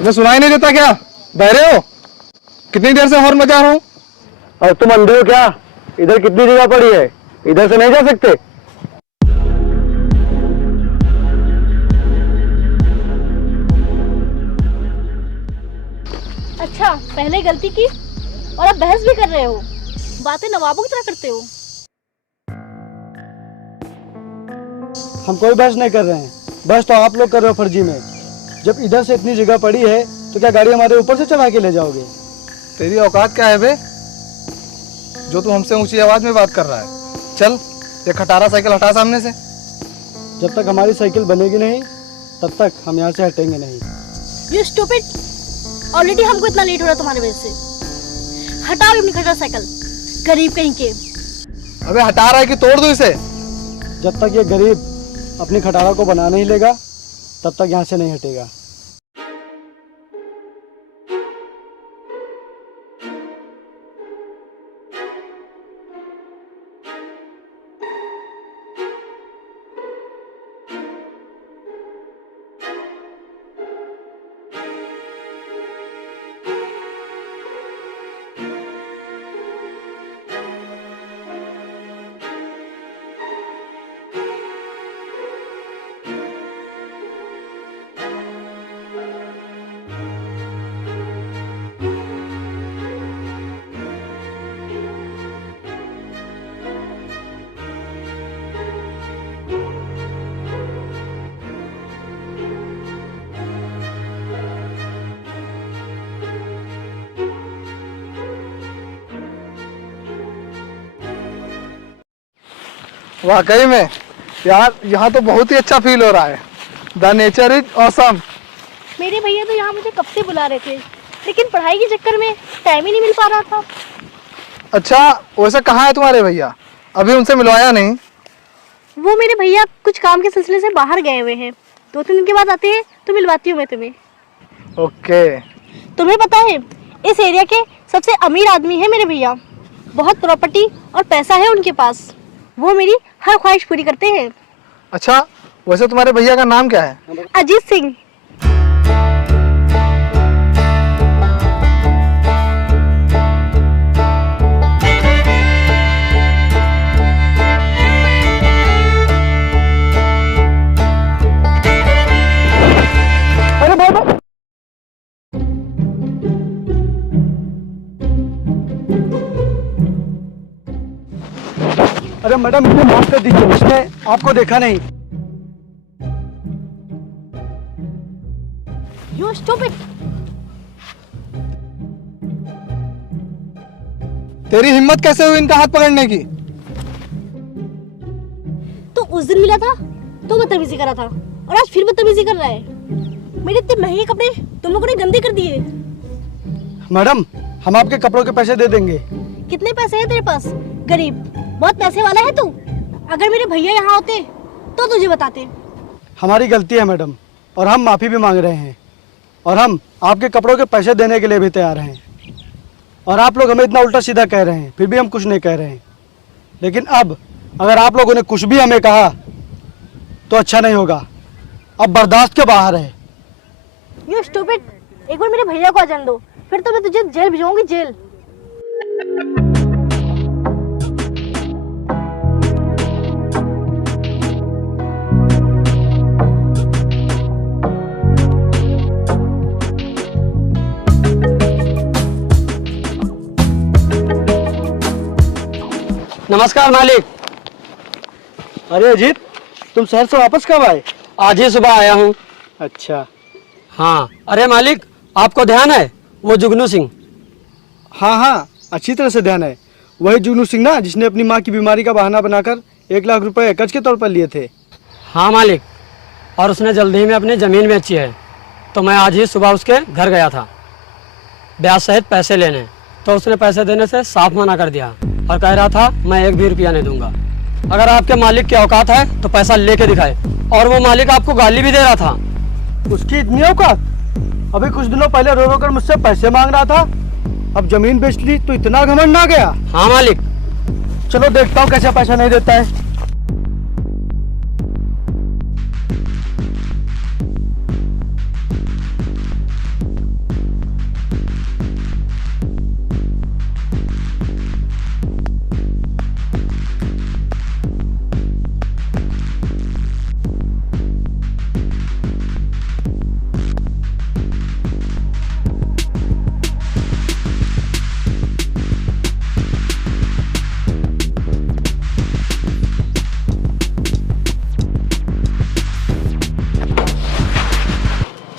तुम्हें सुनाई नहीं देता क्या? बहरे हो? कितनी देर से हॉर्न बजा रहा हूँ। और तुम अंधे हो क्या? इधर कितनी जगह पड़ी है, इधर से नहीं जा सकते? अच्छा, पहले गलती की और अब बहस भी कर रहे हो। बातें नवाबों की तरह करते हो। हम कोई बहस नहीं कर रहे हैं, बहस तो आप लोग कर रहे हो फर्जी में। जब इधर से इतनी जगह पड़ी है तो क्या गाड़ी हमारे ऊपर से चढ़ा के ले जाओगे? तेरी औकात क्या है बे, जो तू हमसे ऊंची आवाज में बात कर रहा है? चल ये खटारा साइकिल हटा सामने से। जब तक हमारी साइकिल बनेगी नहीं तब तक हम यहाँ से हटेंगे नहीं। You stupid! ऑलरेडी हमको इतना लेट हो रहा है तुम्हारी वजह से। हटाओ अपनी खटारा साइकिल, गरीब कहीं के। अबे हटा रहा है कि तोड़ दूं इसे? जब तक ये गरीब अपनी खटारा को बना नहीं लेगा तब तक यहाँ से नहीं हटेगा। वाकई में यार, यहाँ तो बहुत ही अच्छा फील हो रहा है। The nature is awesome. मेरे भैया तो यहाँ मुझे कब से बुला रहे थे, लेकिन पढ़ाई के चक्कर में टाइम ही नहीं मिल पा रहा था। अच्छा, वैसे कहाँ है तुम्हारे भैया? अभी उनसे मिलवाया नहीं? वो मेरे भैया कुछ काम के सिलसिले से बाहर गए हुए हैं, 2-3 दिन के बाद आते हैं तो मिलवाती हूँ मैं तुम्हें। ओके। तुम्हें पता है, इस एरिया के सबसे अमीर आदमी है मेरे भैया। बहुत प्रॉपर्टी और पैसा है उनके पास। वो मेरी हर ख्वाहिश पूरी करते हैं। अच्छा, वैसे तुम्हारे भैया का नाम क्या है? अजीत सिंह। अरे बाबा, अरे मैडम मुझे माफ कर दीजिए, उसने आपको देखा नहीं। You stupid! तेरी हिम्मत कैसे हुई इनका हाथ पकड़ने की? तो उस दिन मिला था तो बदतमीजी करा था, और आज फिर बदतमीजी कर रहा है। मेरे इतने महंगे कपड़े तुम लोगों ने गंदे कर दिए। मैडम, हम आपके कपड़ों के पैसे दे देंगे। कितने पैसे हैं तेरे पास? गरीब, बहुत पैसे वाला है तू। अगर मेरे भैया यहाँ होते तो तुझे बताते। हमारी गलती है मैडम, और हम माफ़ी भी मांग रहे हैं, और हम आपके कपड़ों के पैसे देने के लिए भी तैयार हैं। और आप लोग हमें इतना उल्टा सीधा कह रहे हैं, फिर भी हम कुछ नहीं कह रहे हैं। लेकिन अब अगर आप लोगों ने कुछ भी हमें कहा तो अच्छा नहीं होगा। अब बर्दाश्त के बाहर है। You stupid! एक बार मेरे भैया को आ जाने दो, फिर तो मैं तुझे जेल भिजवाऊंगी, जेल। नमस्कार मालिक। अरे अजीत, तुम शहर से वापस कब आए? आज ही सुबह आया हूँ। अच्छा। हाँ, अरे मालिक, आपको ध्यान है वो जुगनू सिंह? हाँ हाँ, अच्छी तरह से ध्यान है। वही जुगनू सिंह ना, जिसने अपनी माँ की बीमारी का बहाना बनाकर 1 लाख रुपए कर्ज के तौर पर लिए थे। हाँ मालिक, और उसने जल्दी ही में अपनी ज़मीन बेची है। तो मैं आज ही सुबह उसके घर गया था ब्याज सहित पैसे लेने, तो उसने पैसे देने से साफ मना कर दिया और कह रहा था मैं 1 भी रुपया नहीं दूंगा। अगर आपके मालिक की औकात है तो पैसा लेके दिखाए। और वो मालिक आपको गाली भी दे रहा था। उसकी इतनी औकात? अभी कुछ दिनों पहले रो रो कर मुझसे पैसे मांग रहा था, अब जमीन बेच ली तो इतना घमंड आ गया। हाँ मालिक। चलो देखता हूँ कैसे पैसा नहीं देता है।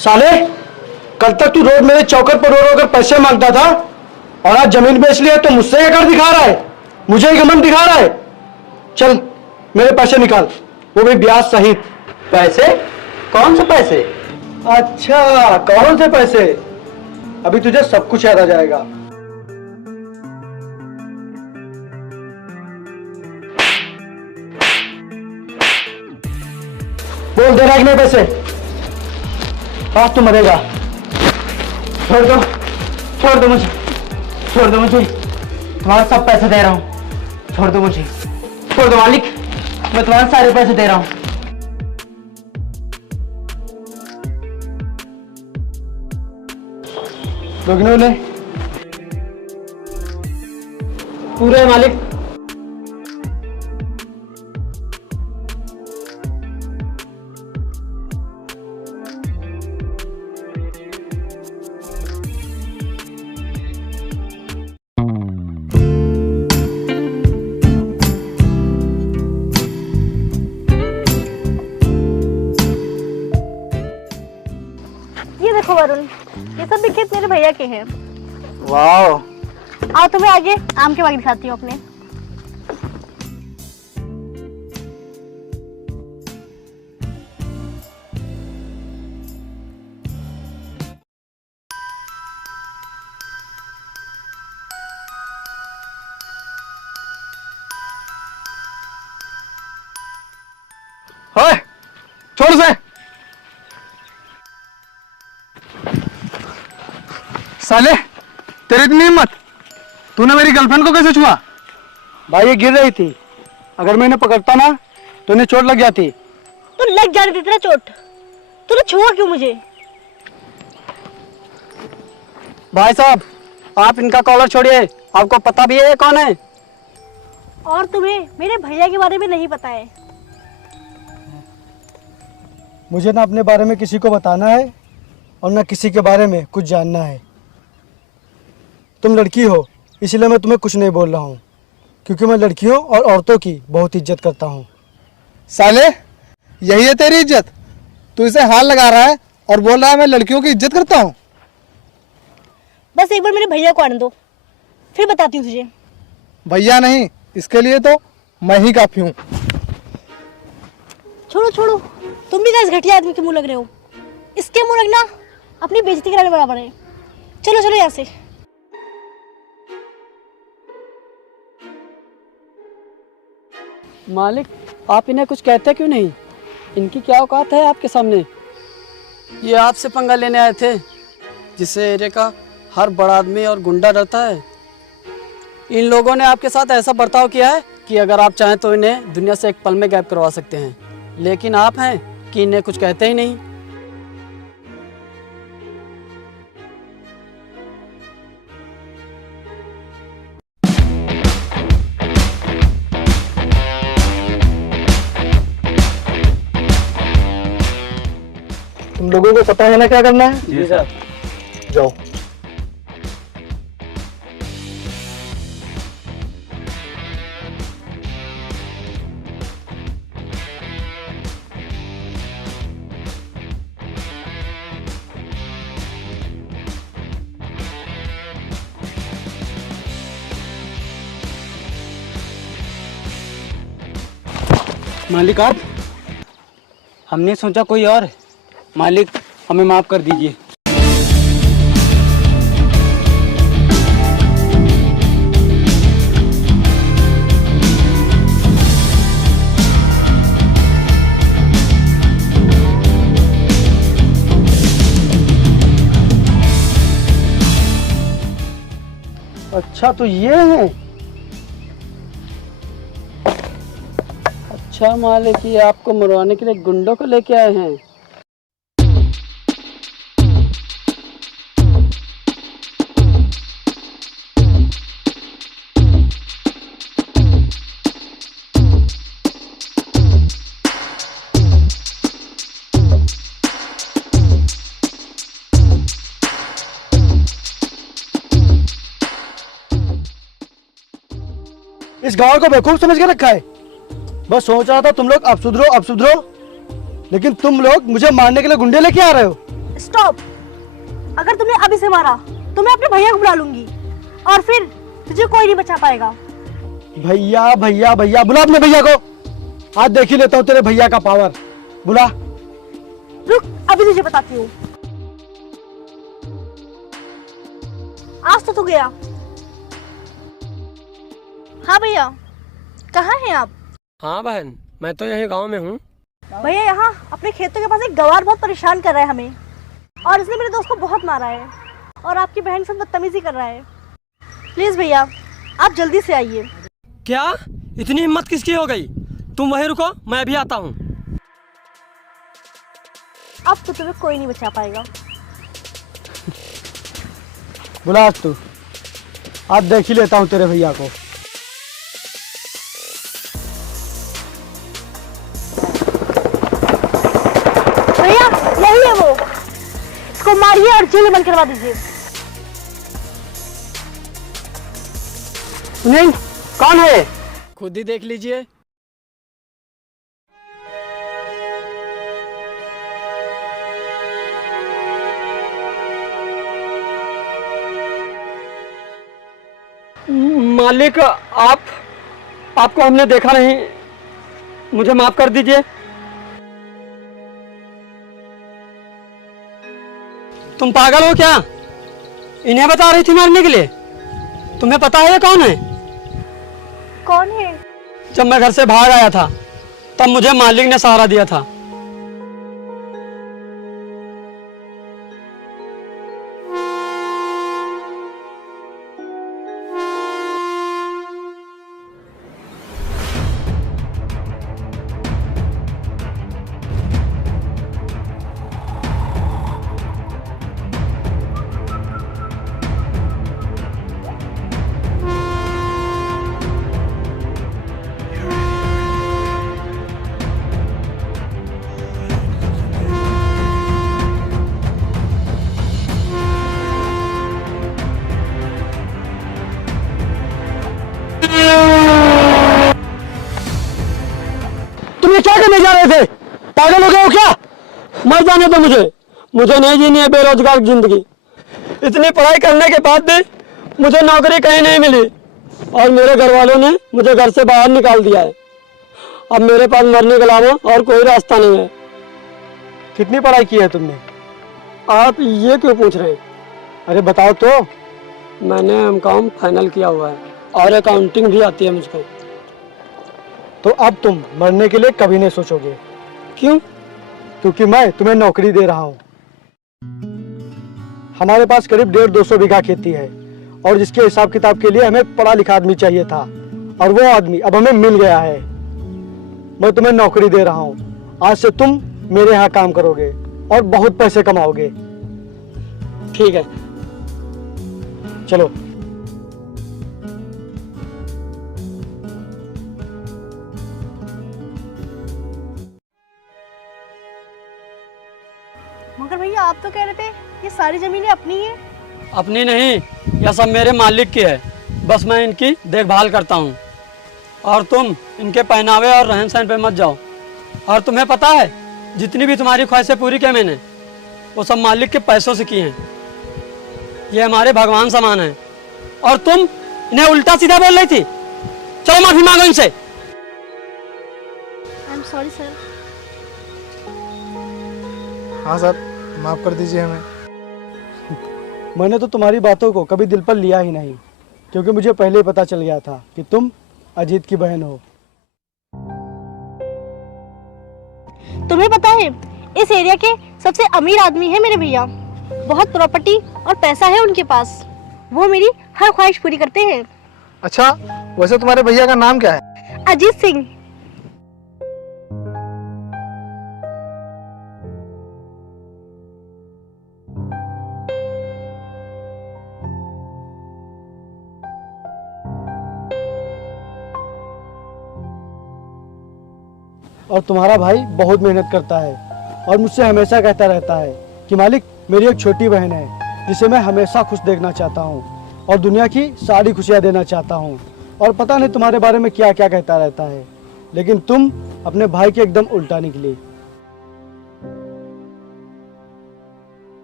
साले, कल तक तू रोज मेरे चौकर पर रो रो कर पैसे मांगता था और आज जमीन बेच लिया तो मुझसे क्या कर दिखा रहा है? मुझे ही घमंड दिखा रहा है? चल मेरे पैसे निकाल, वो भी ब्याज सहित। पैसे? कौन से पैसे? अच्छा, कौन से पैसे? अभी तुझे सब कुछ याद आ जाएगा। बोल दे रहा है कि नहीं पैसे? आज तू मरेगा। छोड़ दो, छोड़ दो मुझे, छोड़ दो मुझे, तुम्हारे सब पैसे दे रहा हूँ, छोड़ दो मुझे, छोड़ दो मालिक, मैं तुम्हारे सारे पैसे दे रहा हूँ। दोगुने ले। पूरे मालिक। ये देखो वरुण, ये सब भी खेत मेरे भैया के हैं। वाह। आओ तुम्हें आगे आम के बाग दिखाती हूँ अपने। ओए, छोड़ से। साले, तेरी इतनी हिम्मत, तूने मेरी गर्लफ्रेंड को कैसे छुआ? भाई ये गिर रही थी, अगर मैं इन्हें पकड़ता ना तो इन्हें चोट लग जाती। तो लग जाने देती ना चोट, तूने छुआ क्यों मुझे? भाई साहब, आप इनका कॉलर छोड़िए, आपको पता भी है ये कौन है? और तुम्हें मेरे भैया के बारे में नहीं पता है। मुझे ना अपने बारे में किसी को बताना है और ना किसी के बारे में कुछ जानना है। तुम लड़की हो इसलिए मैं तुम्हें कुछ नहीं बोल रहा हूँ, क्योंकि मैं लड़कियों और औरतों की बहुत इज्जत करता हूँ। साले, यही है तेरी इज्जत? तू इसे हाथ लगा रहा है और बोल रहा है मैं लड़कियों की इज्जत करता हूँ। बस एक बार मेरे भैया को आने दो, फिर बताती हूँ तुझे। भैया नहीं, इसके लिए तो मैं ही काफी हूँ। छोड़ो छोड़ो, तुम भी क्या इस घटिया आदमी के मुंह लग रहे हो? इसके मुंह लगना अपनी बेइज्जती कराने बराबर है। चलो चलो यहाँ से। मालिक, आप इन्हें कुछ कहते क्यों नहीं? इनकी क्या औकात है आपके सामने? ये आपसे पंगा लेने आए थे, जिससे एरिया का हर बड़ा आदमी और गुंडा डरता है। इन लोगों ने आपके साथ ऐसा बर्ताव किया है कि अगर आप चाहें तो इन्हें दुनिया से एक पल में गायब करवा सकते हैं, लेकिन आप हैं कि इन्हें कुछ कहते ही नहीं। तुम लोगों को पता है ना क्या करना है? जी सर। जाओ। मालिक आप? हमने सोचा कोई और है। मालिक हमें माफ कर दीजिए। अच्छा तो ये है। अच्छा मालिक, ये आपको मरवाने के लिए गुंडों को लेके आए हैं। इस गांव को बेवकूफ समझ के रखा है। बस सोच रहा था तुम लोग अब सुधरो, लेकिन तुम लोग मुझे मारने के लिए गुंडे लेके आ रहे हो। स्टॉप। अगर तुमने अभी से मारा तो मैं अपने भैया को बुला लूंगी और फिर तुझे कोई नहीं बचा पाएगा। भैया भैया भैया बुला अपने भैया को। आज देख ही लेता हूँ तेरे भैया का पावर। बुला। रुक, अभी तुझे बताती हूँ। आज तो तू गया। हाँ भैया, कहाँ हैं आप? हाँ बहन, मैं तो यही गांव में हूँ। भैया यहाँ अपने खेतों के पास एक गवार बहुत परेशान कर रहा है हमें, और इसने मेरे दोस्त को बहुत मारा है और आपकी बहन से बदतमीजी कर रहा है। प्लीज भैया, आप जल्दी से आइए। क्या इतनी हिम्मत किसकी हो गई? तुम वहीं रुको, मैं भी आता हूँ। अब तो तुम्हें कोई नहीं बचा पाएगा। बुला आज तू। आज देख ही लेता हूँ तेरे भैया को। भैया यही है वो, इसको मारिए और जेल में बंद करवा दीजिए। नहीं, कौन है? खुद ही देख लीजिए। मालिक, आपको हमने देखा नहीं, मुझे माफ कर दीजिए। तुम पागल हो क्या? इन्हें बता रही थी मारने के लिए? तुम्हें पता है ये कौन है? कौन है? जब मैं घर से भाग आया था तब मुझे मालिक ने सहारा दिया था। तुम ये क्या करने जा रहे थे? पागल हो गए हो क्या? मर जाने दो मुझे नहीं जीनी है बेरोजगार जिंदगी। इतनी पढ़ाई करने के बाद भी मुझे नौकरी कहीं नहीं मिली और मेरे घर वालों ने मुझे घर से बाहर निकाल दिया है। अब मेरे पास मरने के अलावा और कोई रास्ता नहीं है। कितनी पढ़ाई की है तुमने? आप ये क्यों पूछ रहे हैं? अरे बताओ तो। मैंने एमकॉम फाइनल किया हुआ है और अकाउंटिंग भी आती है मुझको। तो अब तुम मरने के लिए कभी नहीं सोचोगे। क्यों? क्योंकि मैं तुम्हें नौकरी दे रहा हूँ। हमारे पास करीब 150-200 बीघा खेती है और जिसके हिसाब किताब के लिए हमें पढ़ा लिखा आदमी चाहिए था और वो आदमी अब हमें मिल गया है। मैं तुम्हें नौकरी दे रहा हूँ। आज से तुम मेरे यहाँ काम करोगे और बहुत पैसे कमाओगे। ठीक है, चलो। मगर भैया आप तो कह रहे थे ये सारी जमीनें अपनी है। अपनी नहीं, यह सब मेरे मालिक की है। बस मैं इनकी देखभाल करता हूँ और तुम इनके पहनावे और रहन सहन पे मत जाओ। और तुम्हें पता है जितनी भी तुम्हारी ख्वाहिशें पूरी की मैंने, वो सब मालिक के पैसों से की हैं। ये हमारे भगवान समान है और तुम इन्हें उल्टा सीधा बोल रही थी। चलो माफी मांगो इनसे। I am sorry sir. हाँ सर, माफ़ कर दीजिए हमें। मैंने तो तुम्हारी बातों को कभी दिल पर लिया ही नहीं, क्योंकि मुझे पहले ही पता चल गया था कि तुम अजीत की बहन हो। तुम्हें पता है इस एरिया के सबसे अमीर आदमी है मेरे भैया। बहुत प्रॉपर्टी और पैसा है उनके पास। वो मेरी हर ख्वाहिश पूरी करते हैं। अच्छा, वैसे तुम्हारे भैया का नाम क्या है? अजीत सिंह। और तुम्हारा भाई बहुत मेहनत करता है और मुझसे हमेशा कहता रहता है कि मालिक, मेरी एक छोटी बहन है जिसे मैं हमेशा खुश देखना चाहता हूँ और दुनिया की सारी खुशियाँ देना चाहता हूँ। और पता नहीं तुम्हारे बारे में क्या क्या कहता रहता है, लेकिन तुम अपने भाई के एकदम उल्टा निकली।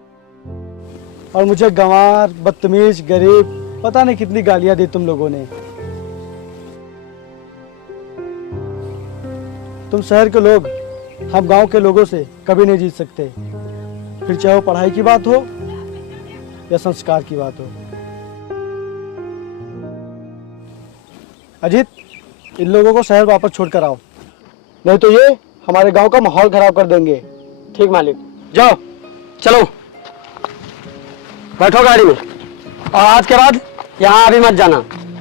और मुझे गंवार, बदतमीज, गरीब, पता नहीं कितनी गालियां दी तुम लोगों ने। तुम शहर के लोग हम गांव के लोगों से कभी नहीं जीत सकते, फिर चाहे वो पढ़ाई की बात हो या संस्कार की बात हो। अजीत, इन लोगों को शहर वापस छोड़कर आओ, नहीं तो ये हमारे गांव का माहौल खराब कर देंगे। ठीक मालिक, जाओ चलो बैठो गाड़ी में, और आज के बाद यहाँ अभी मत जाना।